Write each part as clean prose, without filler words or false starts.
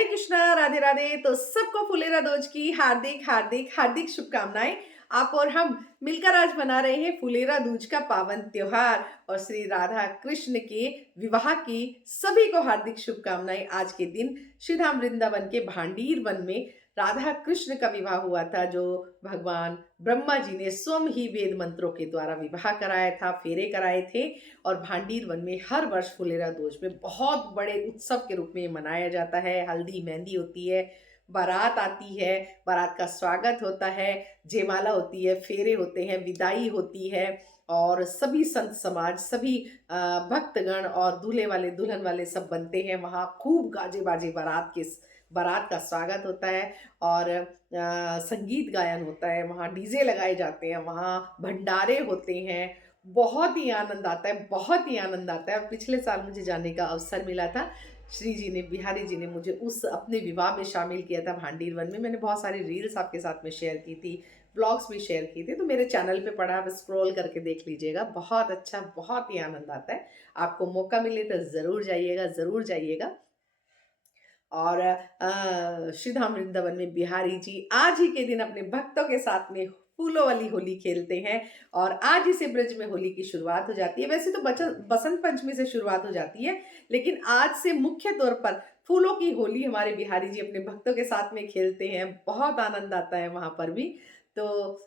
हरे कृष्णा, राधे राधे। तो सबको फुलेरा दूज की हार्दिक हार्दिक हार्दिक शुभकामनाएं। आप और हम मिलकर आज मना रहे हैं फुलेरा दूज का पावन त्योहार और श्री राधा कृष्ण के विवाह की सभी को हार्दिक शुभकामनाएं। आज के दिन श्री धाम वृंदावन के भांडीर वन में राधा कृष्ण का विवाह हुआ था, जो भगवान ब्रह्मा जी ने स्वयं ही वेद मंत्रों के द्वारा विवाह कराया था, फेरे कराए थे। और भांडीर वन में हर वर्ष फुलेरा दूज में बहुत बड़े उत्सव के रूप में ये मनाया जाता है। हल्दी मेहंदी होती है, बारात आती है, बारात का स्वागत होता है, जयमाला होती है, फेरे होते हैं, विदाई होती है। और सभी संत समाज, सभी भक्तगण और दूल्हे वाले दुल्हन वाले सब बनते हैं वहाँ। खूब गाजे बाजे बारात का स्वागत होता है। और संगीत गायन होता है वहाँ, डीजे लगाए जाते हैं वहाँ, भंडारे होते हैं। बहुत ही आनंद आता है, बहुत ही आनंद आता है। और पिछले साल मुझे जाने का अवसर मिला था। श्री जी ने, बिहारी जी ने मुझे उस अपने विवाह में शामिल किया था भांडीर वन में। मैंने बहुत सारी रील्स आपके साथ में शेयर की थी, व्लॉग्स भी शेयर किए थे, तो मेरे चैनल पे पड़ा, आप स्क्रॉल करके देख लीजिएगा। बहुत अच्छा, बहुत ही आनंद आता है। आपको मौका मिले तो ज़रूर जाइएगा, ज़रूर जाइएगा। और श्री धाम वृंदावन में बिहारी जी आज ही के दिन अपने भक्तों के साथ में फूलों वाली होली खेलते हैं। और आज ही से ब्रज में होली की शुरुआत हो जाती है। वैसे तो बसंत पंचमी से शुरुआत हो जाती है, लेकिन आज से मुख्य तौर पर फूलों की होली हमारे बिहारी जी अपने भक्तों के साथ में खेलते हैं। बहुत आनंद आता है वहां पर भी। तो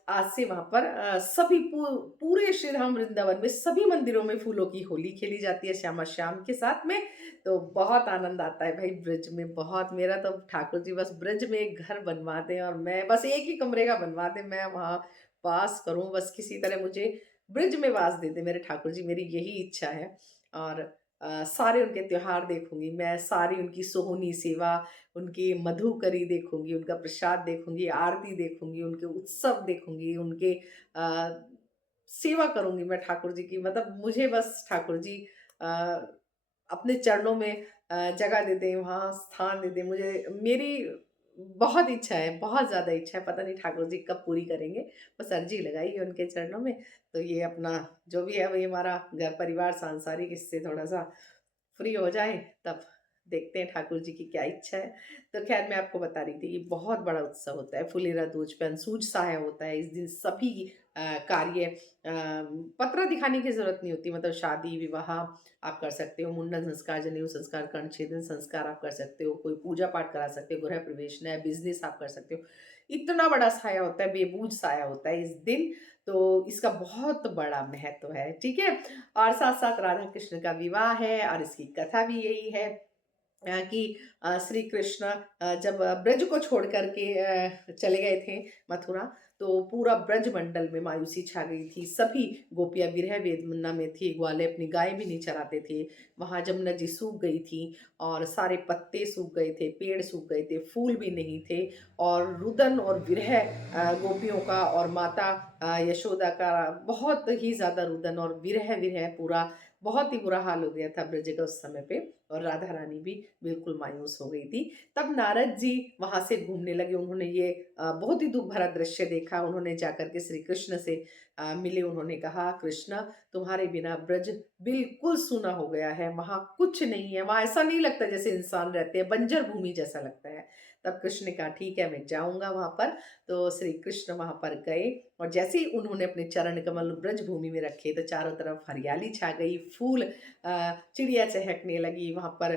आज से वहां पर सभी पूरे श्री धाम वृंदावन में सभी मंदिरों में फूलों की होली खेली जाती है श्यामा श्याम के साथ में। तो बहुत आनंद आता है भाई ब्रज में, बहुत। मेरा तो ठाकुर जी बस ब्रज में एक घर बनवा दें और मैं बस एक ही कमरे का बनवा दें, मैं वहाँ वास करूँ, बस किसी तरह मुझे ब्रज में वास दे दे मेरे ठाकुर जी, मेरी यही इच्छा है। और सारे उनके त्योहार देखूंगी मैं, सारी उनकी सोहनी सेवा, उनकी मधुकरी देखूंगी, उनका प्रसाद देखूंगी, आरती देखूंगी, उनके उत्सव देखूंगी, उनके आ, सेवा करूंगी मैं ठाकुर जी की। मतलब मुझे बस ठाकुर जी अपने चरणों में जगह दे दें, वहाँ स्थान दे दें मुझे। मेरी बहुत इच्छा है, बहुत ज़्यादा इच्छा है, पता नहीं ठाकुर जी कब पूरी करेंगे। बस अर्जी लगाई है उनके चरणों में। तो ये अपना जो भी है वही हमारा घर परिवार सांसारिक इससे थोड़ा सा फ्री हो जाए, तब देखते हैं ठाकुर जी की क्या इच्छा है। तो खैर मैं आपको बता रही थी, ये बहुत बड़ा उत्सव होता है फुलेरा दूज पे। अनसूज सहाय होता है इस दिन। सभी कार्य पत्र दिखाने की जरूरत नहीं होती। मतलब शादी विवाह आप कर सकते हो, मुंडन संस्कार, जनेऊ संस्कार, कर्णछेदन संस्कार आप कर सकते हो, कोई पूजा पाठ करा सकते हो, गृह प्रवेश, नया बिजनेस आप कर सकते हो। इतना बड़ा साया होता है, बेबूझ साया होता है इस दिन। तो इसका बहुत बड़ा महत्व है, ठीक है। और साथ साथ राधा कृष्ण का विवाह है और इसकी कथा भी यही है कि श्री कृष्ण जब ब्रज को छोड़ करके चले गए थे मथुरा, तो पूरा ब्रज मंडल में मायूसी छा गई थी। सभी गोपियां विरह वेदना में थी, ग्वाले अपनी गाय भी नहीं चराते थे। वहां जमुना जी सूख गई थी और सारे पत्ते सूख गए थे, पेड़ सूख गए थे, फूल भी नहीं थे। और रुदन और विरह गोपियों का और माता यशोदा का बहुत ही ज्यादा रुदन और विरह विरह पूरा, बहुत ही बुरा हाल हो गया था ब्रज का उस समय पे। और राधा रानी भी बिल्कुल मायूस हो गई थी। तब नारद जी वहां से घूमने लगे। उन्होंने ये बहुत ही दुख भरा दृश्य देखा। उन्होंने जाकर के श्री कृष्ण से मिले। उन्होंने कहा, कृष्ण तुम्हारे बिना ब्रज बिल्कुल सूना हो गया है, वहां कुछ नहीं है, वहां ऐसा नहीं लगता जैसे इंसान रहते हैं, बंजर भूमि जैसा लगता है। तब कृष्ण ने कहा ठीक है मैं जाऊंगा वहां पर। तो श्री कृष्ण वहां पर गए और जैसे ही उन्होंने अपने चरण कमल ब्रज भूमि में रखे, तो चारों तरफ हरियाली छा गई, फूल चिड़िया चहकने लगी वहां पर।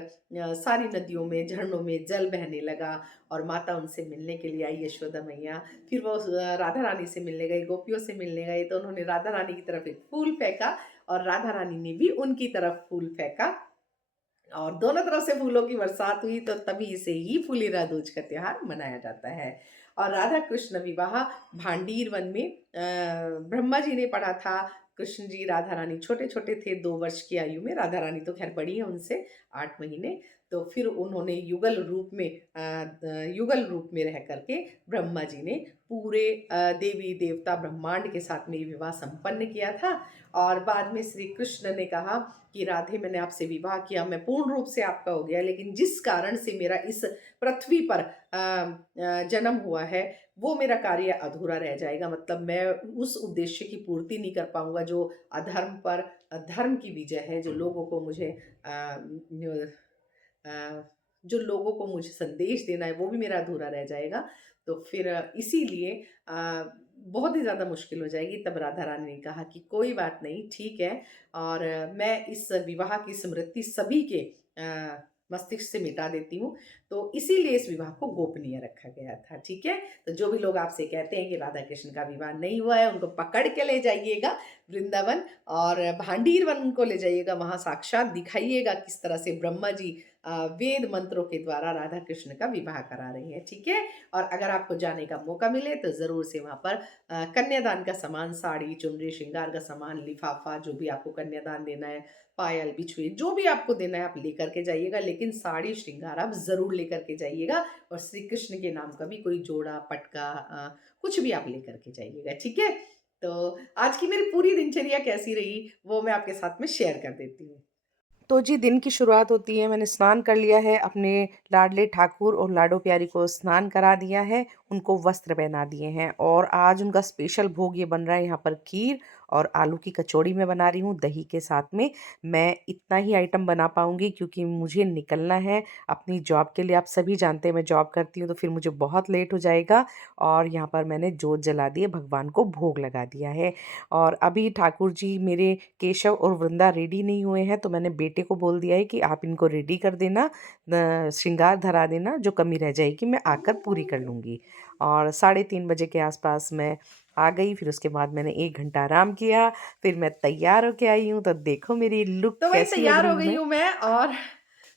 सारी नदियों में, झरनों में जल बहने लगा। और माता उनसे मिलने के लिए आई, यशोदा मैया। फिर वो राधा रानी से मिलने गई, गोपियों से मिलने गए। तो उन्होंने राधा रानी की तरफ एक फूल फेंका और राधा रानी ने भी उनकी तरफ फूल फेंका और दोनों तरफ से फूलों की बरसात हुई। तो तभी से ही फुलेरा दूज का त्योहार मनाया जाता है। और राधा कृष्ण विवाह भांडीर वन में ब्रह्मा जी ने पढ़ा था। कृष्ण जी, राधा रानी छोटे छोटे थे, 2 वर्ष की आयु में। राधा रानी तो खैर बड़ी है उनसे, 8 महीने। तो फिर उन्होंने युगल रूप में रह करके ब्रह्मा जी ने पूरे देवी देवता ब्रह्मांड के साथ में ये विवाह संपन्न किया था। और बाद में श्री कृष्ण ने कहा कि राधे, मैंने आपसे विवाह किया, मैं पूर्ण रूप से आपका हो गया, लेकिन जिस कारण से मेरा इस पृथ्वी पर जन्म हुआ है, वो मेरा कार्य अधूरा रह जाएगा। मतलब मैं उस उद्देश्य की पूर्ति नहीं कर पाऊंगा जो अधर्म पर धर्म की विजय है, जो लोगों को मुझे जो लोगों को मुझे संदेश देना है वो भी मेरा अधूरा रह जाएगा। तो फिर इसीलिए बहुत ही ज़्यादा मुश्किल हो जाएगी। तब राधा रानी ने कहा कि कोई बात नहीं, ठीक है, और मैं इस विवाह की स्मृति सभी के मस्तिष्क से मिटा देती हूँ। तो इसीलिए इस विवाह को गोपनीय रखा गया था, ठीक है? तो जो भी लोग आपसे कहते हैं कि राधा कृष्ण का विवाह नहीं हुआ है, उनको पकड़ के ले जाइएगा वृंदावन और भांडीर वन उनको ले जाइएगा, वहाँ साक्षात दिखाइएगा किस तरह से ब्रह्मा जी वेद मंत्रों के द्वारा राधा कृष्ण का विवाह करा रहे हैं, ठीक है? और अगर आपको जाने का मौका मिले तो ज़रूर से वहाँ पर कन्यादान का सामान, साड़ी, चुनरी, श्रृंगार का सामान, लिफाफा, जो भी आपको कन्यादान देना है, पायल, बिछुए, जो भी आपको देना है आप लेकर के जाइएगा, लेकिन साड़ी, श्रृंगार आप ज़रूर लेकर के जाइएगा और श्री कृष्ण के नाम का भी कोई जोड़ा, पटका कुछ भी आप लेकर के जाइएगा, ठीक है? तो आज की मेरी पूरी दिनचर्या कैसी रही, वो मैं आपके साथ में शेयर कर देती हूँ। तो जी दिन की शुरुआत होती है, मैंने स्नान कर लिया है, अपने लाडले ठाकुर और लाडो प्यारी को स्नान करा दिया है, उनको वस्त्र पहना दिए हैं और आज उनका स्पेशल भोग ये बन रहा है यहाँ पर खीर और आलू की कचौड़ी मैं बना रही हूँ दही के साथ में। मैं इतना ही आइटम बना पाऊँगी क्योंकि मुझे निकलना है अपनी जॉब के लिए। आप सभी जानते हैं मैं जॉब करती हूँ तो फिर मुझे बहुत लेट हो जाएगा और यहाँ पर मैंने जोत जला दी है, भगवान को भोग लगा दिया है। और अभी ठाकुर जी मेरे केशव और वृंदा रेडी नहीं हुए हैं तो मैंने बेटे को बोल दिया है कि आप इनको रेडी कर देना, श्रृंगार धरा देना, जो कमी रह जाएगी मैं आकर पूरी कर लूँगी। और 3:30 बजे के आसपास मैं आ गई, फिर उसके बाद मैंने 1 घंटा आराम किया, फिर मैं तैयार होके आई हूँ। तो देखो मेरी लुक तो वही कैसी लग तैयार रही हो हूँ गई मैं। हूँ मैं, और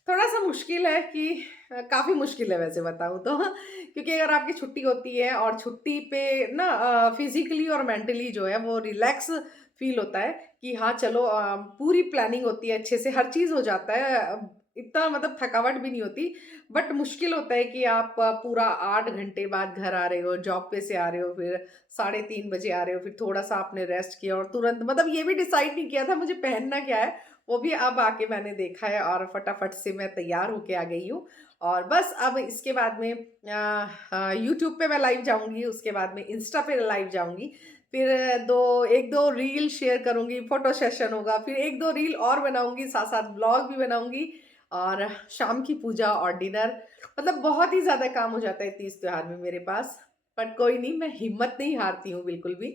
थोड़ा-सा मुश्किल है कि काफ़ी मुश्किल है वैसे बताऊँ तो क्योंकि अगर आपकी छुट्टी होती है और छुट्टी पे ना फिज़िकली और मेंटली जो है वो रिलैक्स फ़ील होता है कि हाँ, चलो पूरी प्लानिंग होती है अच्छे से, हर चीज़ हो जाता है। इतना मतलब थकावट भी नहीं होती, बट मुश्किल होता है कि आप पूरा 8 घंटे बाद घर आ रहे हो, जॉब पे से आ रहे हो, फिर 3:30 बजे आ रहे हो, फिर थोड़ा-सा आपने रेस्ट किया और तुरंत मतलब ये भी डिसाइड नहीं किया था मुझे पहनना क्या है, वो भी अब आके मैंने देखा है और फटाफट से मैं तैयार होके आ गई हूँ। और बस अब इसके बाद में यूट्यूब पे मैं लाइव जाऊँगी, उसके बाद में इंस्टा पे लाइव जाऊँगी। फिर 1-2 रील शेयर करूँगी, फ़ोटो सेशन होगा, फिर 1-2 रील और बनाऊँगी, साथ-साथ व्लॉग भी बनाऊँगी और शाम की पूजा और डिनर, मतलब बहुत ही ज़्यादा काम हो जाता है तीज त्योहार में मेरे पास। बट कोई नहीं, मैं हिम्मत नहीं हारती हूँ बिल्कुल भी,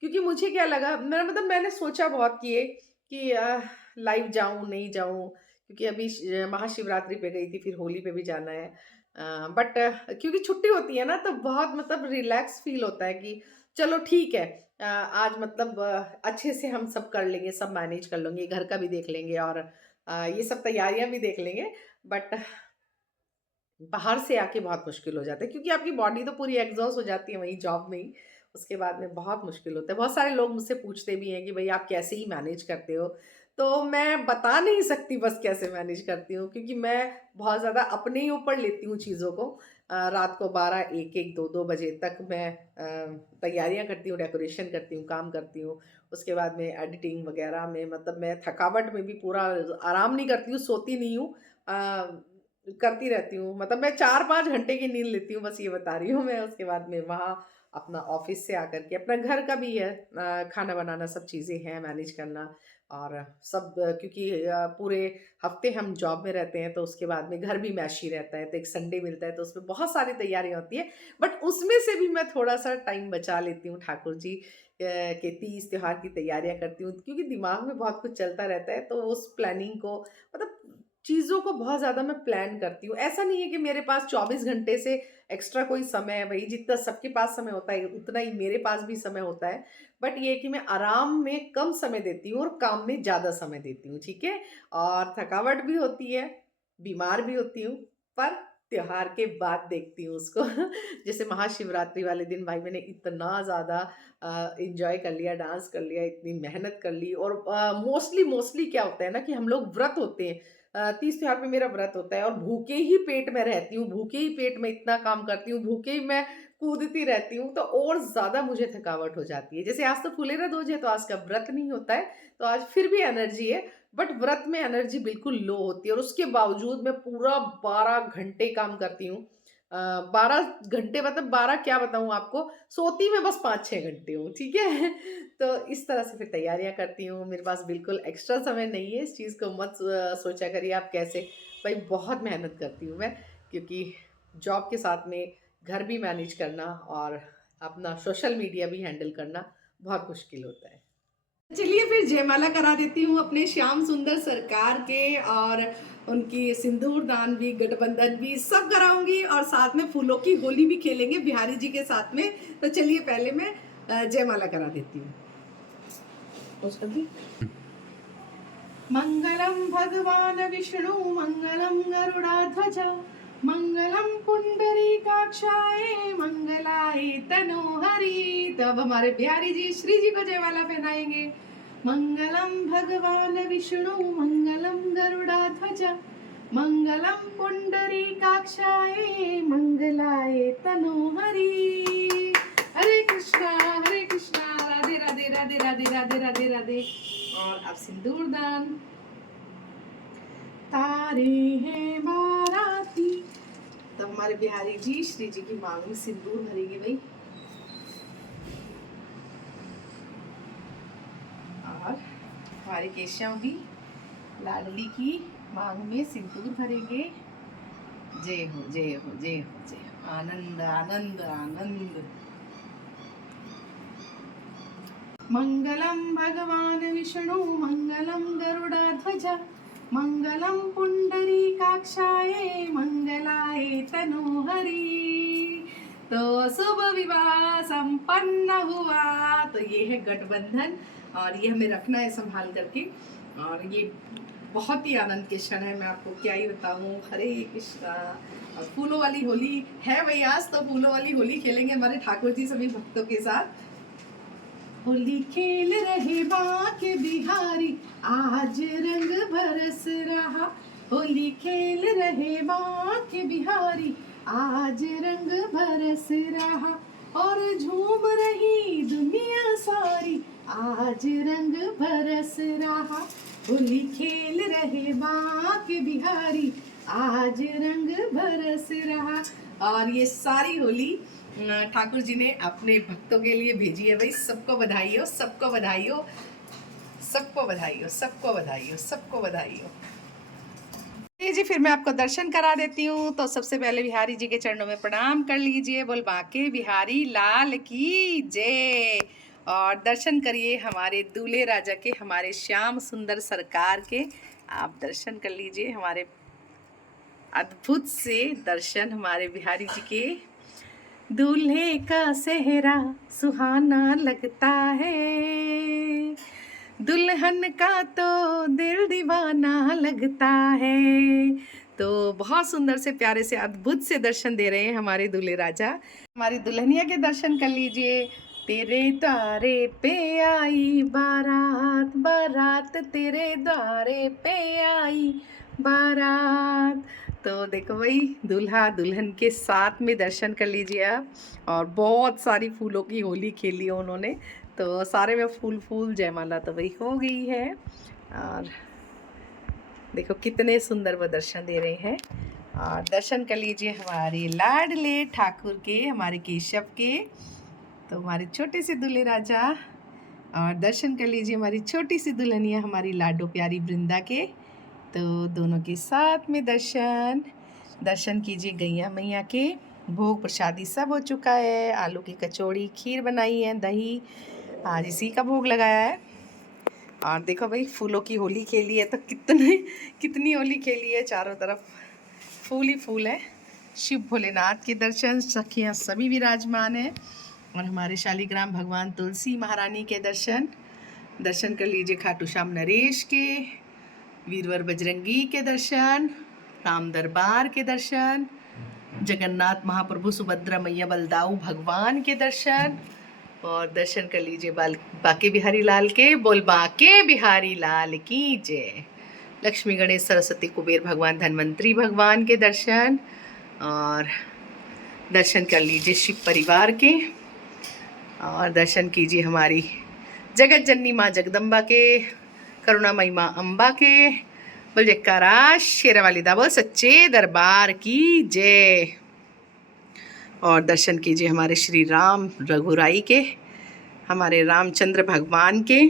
क्योंकि मुझे क्या लगा, मैंने सोचा बहुत कि कि लाइव जाऊँ, नहीं जाऊँ, क्योंकि अभी महाशिवरात्रि पे गई थी, फिर होली पे भी जाना है। बट क्योंकि छुट्टी होती है ना, तो बहुत मतलब रिलैक्स फ़ील होता है कि चलो ठीक है, आज मतलब अच्छे से हम सब कर लेंगे, सब मैनेज कर लेंगे, घर का भी देख लेंगे और ये सब तैयारियाँ भी देख लेंगे। बट बाहर से आके बहुत मुश्किल हो जाता है क्योंकि आपकी बॉडी तो पूरी एग्ज़ॉस्ट हो जाती है वहीं जॉब में ही। उसके बाद में बहुत मुश्किल होता है। बहुत सारे लोग मुझसे पूछते भी हैं कि भई आप कैसे ही मैनेज करते हो? तो मैं बता नहीं सकती बस कैसे मैनेज करती हूँ, क्योंकि मैं बहुत ज़्यादा अपने ही ऊपर लेती हूँ चीज़ों को। रात को 12, 1-1, 2-2 बजे तक मैं तैयारियाँ करती हूँ, डेकोरेशन करती हूँ, काम करती हूँ। उसके बाद में एडिटिंग वग़ैरह में मतलब मैं थकावट में भी पूरा आराम नहीं करती हूँ, सोती नहीं हूँ। करती रहती हूँ, मतलब मैं 4-5 घंटे की नींद लेती हूँ, बस ये बता रही हूँ मैं। उसके बाद में वहाँ अपना ऑफ़िस से आकर के अपना घर का भी है, खाना बनाना, सब चीज़ें हैं मैनेज करना और सब, क्योंकि पूरे हफ़्ते हम जॉब में रहते हैं, तो उसके बाद में घर भी मैशी रहता है, तो एक संडे मिलता है, तो उसमें बहुत सारी तैयारियाँ होती हैं। बट उसमें से भी मैं थोड़ा-सा टाइम बचा लेती हूँ ठाकुर जी के तीज त्योहार की तैयारियाँ करती हूँ, क्योंकि दिमाग में बहुत कुछ चलता रहता है, तो उस प्लानिंग को मतलब चीज़ों को बहुत ज़्यादा मैं प्लान करती हूँ। ऐसा नहीं है कि मेरे पास 24 घंटे से एक्स्ट्रा कोई समय है, भई जितना सबके पास समय होता है, उतना ही मेरे पास भी समय होता है। बट ये है कि मैं आराम में कम समय देती हूँ और काम में ज़्यादा समय देती हूँ, ठीक है? और थकावट भी होती है, बीमार भी होती हूँ, पर त्योहार के बाद देखती हूँ उसको। जैसे महाशिवरात्रि वाले दिन भाई मैंने इतना ज़्यादा एन्जॉय कर लिया, डांस कर लिया, इतनी मेहनत कर ली और मोस्टली मोस्टली क्या होता है ना कि हम लोग व्रत होते हैं। तीज त्योहार पे मेरा व्रत होता है और भूखे ही पेट में रहती हूँ, भूखे ही पेट में इतना काम करती हूँ, भूखे ही मैं कूदती रहती हूँ, तो और ज़्यादा मुझे थकावट हो जाती है। जैसे आज तो फुलेरा दूज है, तो आज का व्रत नहीं होता है, तो आज फिर भी एनर्जी है, बट व्रत में एनर्जी बिल्कुल लो होती है और उसके बावजूद मैं पूरा 12 घंटे काम करती हूँ। 12 घंटे मतलब 12 क्या बताऊँ आपको, सोती मैं बस 5-6 घंटे हूँ, ठीक है? तो इस तरह से फिर तैयारियाँ करती हूँ। मेरे पास बिल्कुल एक्स्ट्रा समय नहीं है, इस चीज़ को मत सोचा करिए आप कैसे। भाई बहुत मेहनत करती हूँ मैं, क्योंकि जॉब के साथ में घर भी मैनेज करना और अपना सोशल मीडिया भी हैंडल करना बहुत मुश्किल होता है। चलिए फिर जयमाला करा देती हूँ अपने श्याम सुंदर सरकार के, और उनकी सिंदूर दान भी, गठबंधन भी सब कराऊंगी, और साथ में फूलों की होली भी खेलेंगे बिहारी जी के साथ में। तो चलिए पहले मैं जयमाला करा देती हूँ। मंगलम भगवान विष्णु मंगलम गरुड़ाध्वज मंगलम पुंडरीकाक्षाय मंगलाय तनोहरि। तो अब हमारे बिहारी जी श्री जी को जयमाला पहनाएंगे। मंगलम भगवान विष्णु मंगलम गरुड़ाध्वज मंगलम पुंडरीकाक्षाय मंगलाय तनोहरि। हरे कृष्णा राधे राधे राधे राधे राधे राधे राधे। और अब सिंदूर दान। तारे हैं बाराती। तो हमारे बिहारी जी श्री जी की मांग में सिंदूर भरेंगे भाई, और हमारे केशव भी लाडली की मांग में सिंदूर भरेंगे। जय हो जय हो जय हो जय हो। आनंद आनंद आनंद। मंगलम भगवान विष्णु मंगलम गरुड़ाध्वज मंगलम पुंडरीकाक्षाय मंगलाय तनोहरि। तो शुभ विवाह संपन्न हुआ। तो ये है गठबंधन, और ये हमें रखना है संभाल करके, और ये बहुत ही आनंद के क्षण है, मैं आपको क्या ही बताऊं। हरे कृष्णा। और फूलों वाली होली है भाई आज, तो फूलों वाली होली खेलेंगे हमारे ठाकुर जी सभी भक्तों के साथ। होली खेल रहे बाके बिहारी आज रंग बरस रहा। होली खेल रहे बाके बिहारी आज रंग बरस रहा। और झूम रही दुनिया सारी आज रंग बरस रहा। होली खेल रहे बाके बिहारी आज रंग बरस रहा। और ये सारी होली ठाकुर जी ने अपने भक्तों के लिए भेजी है भाई। सबको बधाई हो, सबको बधाई हो, सबको बधाई हो, सबको बधाई हो, सबको बधाई हो। जी फिर मैं आपको दर्शन करा देती हूँ। तो सबसे पहले बिहारी जी के चरणों में प्रणाम कर लीजिए। बोल बाके बिहारी लाल की जय। और दर्शन करिए हमारे दूल्हे राजा के, हमारे श्याम सुंदर सरकार के। आप दर्शन कर लीजिए, हमारे अद्भुत से दर्शन हमारे बिहारी जी के। दूल्हे का सेहरा सुहाना लगता है, दुल्हन का तो दिल दीवाना लगता है। तो बहुत सुंदर से, प्यारे से, अद्भुत से दर्शन दे रहे हैं हमारे दूल्हे राजा। हमारी दुल्हनिया के दर्शन कर लीजिए। तेरे द्वारे पे आई बारात, बारात तेरे द्वारे पे आई बारात। तो देखो भाई, दूल्हा दुल्हन के साथ में दर्शन कर लीजिए आप। और बहुत सारी फूलों की होली खेली है उन्होंने, तो सारे में फूल फूल जयमाला तो भाई हो गई है। और देखो कितने सुंदर वो दर्शन दे रहे हैं। और दर्शन कर लीजिए हमारे लाडले ठाकुर के, हमारे केशव के। तो हमारे छोटे से दूल्हे राजा। और दर्शन कर लीजिए हमारी छोटी सी दुल्हनिया, हमारी लाडो प्यारी वृंदा के। तो दोनों के साथ में दर्शन कीजिए गैया मैया के। भोग प्रसादी सब हो चुका है। आलू की कचौड़ी, खीर बनाई है, दही आज इसी का भोग लगाया है। और देखो भाई, फूलों की होली खेली है, तो कितनी होली खेली है। चारों तरफ फूल ही फूल है। शिव भोलेनाथ के दर्शन, सखियाँ सभी विराजमान हैं। और हमारे शालीग्राम भगवान तुलसी महारानी के दर्शन कर लीजिए। खाटू श्याम नरेश के, वीरवर बजरंगी के दर्शन, राम दरबार के दर्शन, जगन्नाथ महाप्रभु सुभद्रा मैया बलदाऊ भगवान के दर्शन। और दर्शन कर लीजिए बाके बिहारी लाल के। बोल बाके बिहारी लाल की जय। लक्ष्मी गणेश सरस्वती कुबेर भगवान धन्वंतरी भगवान के दर्शन। और दर्शन कर लीजिए शिव परिवार के। और दर्शन कीजिए हमारी जगत जननी माँ जगदम्बा के, करुणामयी माँ अम्बा के। बोल जयकारा शेरा वाली दा, बोल सच्चे दरबार की जय। और दर्शन कीजिए हमारे श्री राम रघुराई के, हमारे रामचंद्र भगवान के।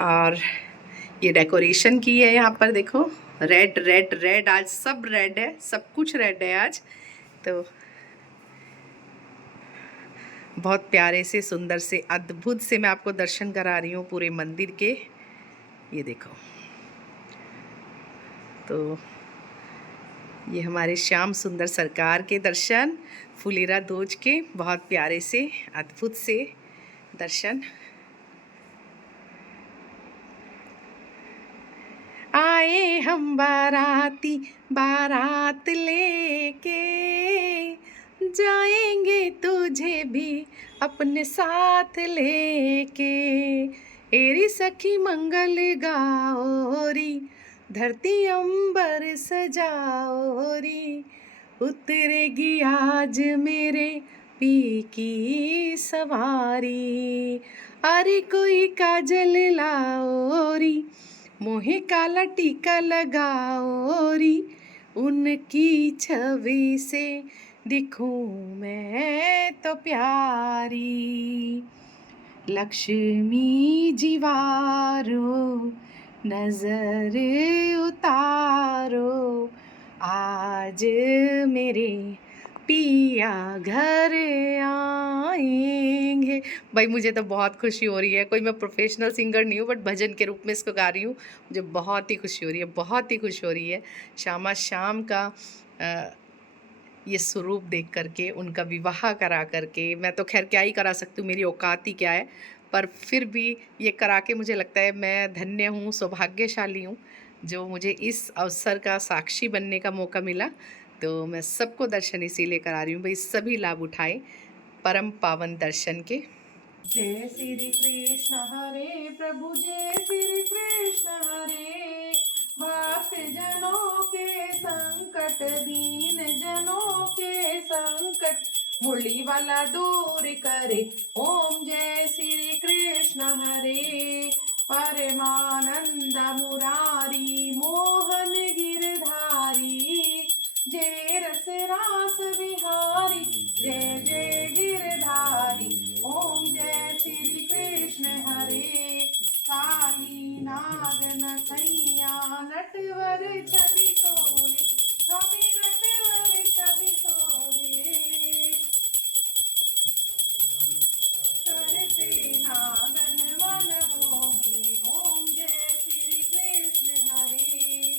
और ये डेकोरेशन की है यहाँ पर देखो, रेड रेड रेड, आज सब रेड है, सब कुछ रेड है आज। तो बहुत प्यारे से, सुंदर से, अद्भुत से मैं आपको दर्शन करा रही हूँ पूरे मंदिर के। ये देखो, तो ये हमारे श्याम सुंदर सरकार के दर्शन, फुलेरा दूज के बहुत प्यारे से, अद्भुत से दर्शन। आए हम बाराती बारात लेके, जाएंगे तुझे भी अपने साथ लेके। एरी सखी मंगल गाओरी, धरती अंबर सजाओरी, उतरेगी आज मेरे पी की सवारी। अरे कोई काजल लाओरी, मोहे काला टीका लगाओरी, उनकी छवि से दिखूं मैं तो प्यारी। लक्ष्मी जीवारो नजर उतारो, आज मेरे पिया घर आएंगे। भाई मुझे तो बहुत खुशी हो रही है। कोई मैं प्रोफेशनल सिंगर नहीं हूँ, बट भजन के रूप में इसको गा रही हूँ। मुझे बहुत ही खुशी हो रही है, बहुत ही खुशी हो रही है। श्यामा श्याम का ये स्वरूप देख करके, उनका विवाह करा करके, मैं तो खैर क्या ही करा सकती हूँ, मेरी औकात ही क्या है, पर फिर भी ये करा के मुझे लगता है मैं धन्य हूँ, सौभाग्यशाली हूँ, जो मुझे इस अवसर का साक्षी बनने का मौका मिला। तो मैं सबको दर्शन इसीलिए करा रही हूँ भाई, सभी लाभ उठाएं परम पावन दर्शन के। जय श्री कृष्ण हरे प्रभु, जय श्री कृष्ण हरे। भक्त जनों के संकट, दीन जनों के संकट, मुरली वाला दूर करे, ओम जय श्री कृष्ण हरे। परमानंद मुरारी, मोहन गिरधारी, जय रस रास बिहारी, जय जय गिरधारी, ओम जय श्री कृष्ण हरे। काली नागन कैया, नटवर छवि सोहे, छवि नटवर छवि सोहे, करते नागन मन मोहे, ओम जय श्री कृष्ण हरे।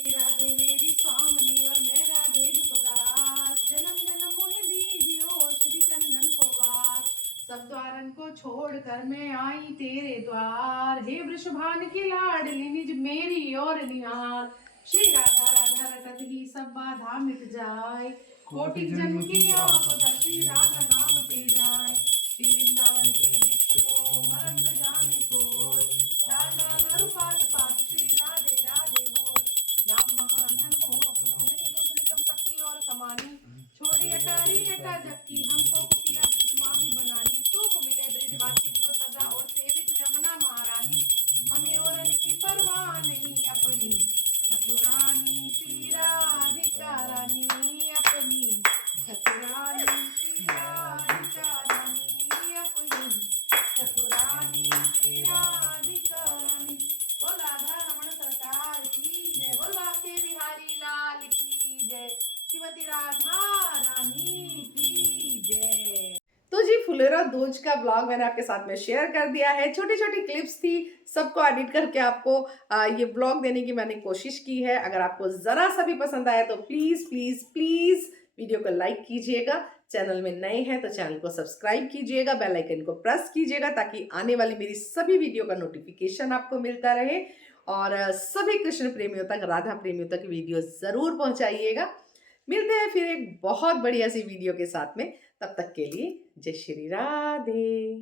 राधे मेरी स्वामिनी और मैं राधे दुखदास, जन्म जन्म मोहे दीजियो श्री चंदन को वास। सब द्वारन को छोड़कर मैं आई तेरे द्वार, हे वृषभान की लाडली निज मेरी और निहार। श्री राधा राधा रटत ही सब बाधा मिट जाए, कोटि जन्म की आपदा श्री राधा नाम ते जाए। श्री वृंदावन के वृक्ष को मरम न जाने कोई, डाल डाल अरुपात पात श्री राधे राधे होय। नाम महाधन हो अपनो, नहीं दूसरी संपत्ति और कमानी, छोड़ी अटारी अटा जबकि हमको कुटिया ब्रज माही बनानी। तूप मिले ब्रजवासी को सदा और सेवित जमुना महारानी, हमें और की परवाह नहीं अपनी, ठकुरानी श्री राधिका रानी अपनी, ठकुरानी श्री राधिका रानी अपनी, ठकुरानी श्री राधिका रानी। बोल राधा रमण सरकार की जय, बोल बाके बिहारी लाल की जय, श्रीमती राधा रानी की जय। तो जी फुलेरा दूज का ब्लॉग मैंने आपके साथ में शेयर कर दिया है। छोटी छोटी क्लिप्स थी, सबको एडिट करके आपको ये ब्लॉग देने की मैंने कोशिश की है। अगर आपको ज़रा सा भी पसंद आया तो प्लीज़ प्लीज़ प्लीज़ वीडियो को लाइक कीजिएगा। चैनल में नए हैं तो चैनल को सब्सक्राइब कीजिएगा, बेल आइकन को प्रेस कीजिएगा, ताकि आने वाली मेरी सभी वीडियो का नोटिफिकेशन आपको मिलता रहे। और सभी कृष्ण प्रेमियों तक, राधा प्रेमियों तक वीडियो ज़रूर पहुँचाइएगा। मिलते हैं फिर एक बहुत बढ़िया सी वीडियो के साथ में, तब तक के लिए जय श्री राधे।